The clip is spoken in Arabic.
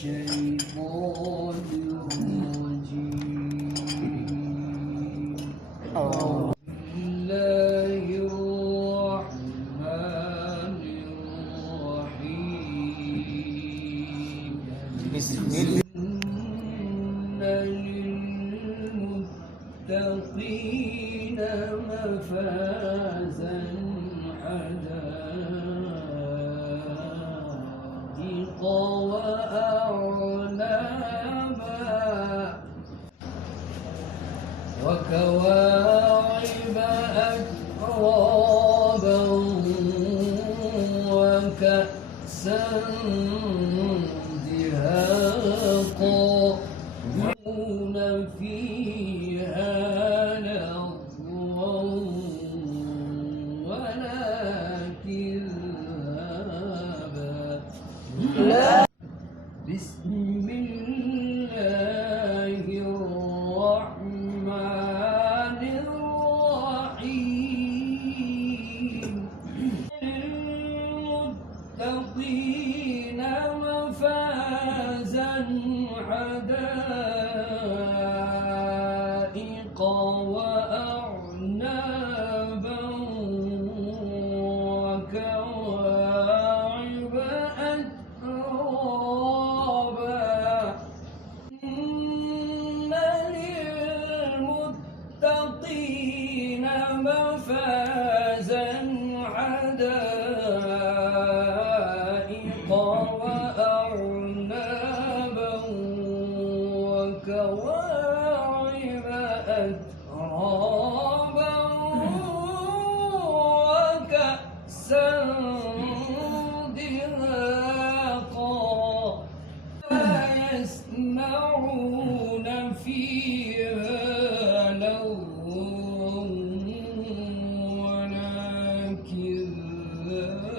الشيطان الرجيم. بسم الله الرحمن الرحيم. بسم الله. إن للمتقين مفازا حدائق وأعنابا وكواعب أترابا وكأسا دهاقا يدعون فيها لغوا ولا كذابا. بسم الله الرحمن الرحيم. للمتقين مفازا حدائق وأعنابا وكواعب أترابا. إن للمتقين مفازا حدائق وأعنابا وكواعب أترابا وكأسا دهاقا لا يسمعون فيها لغوا ولا كذابا.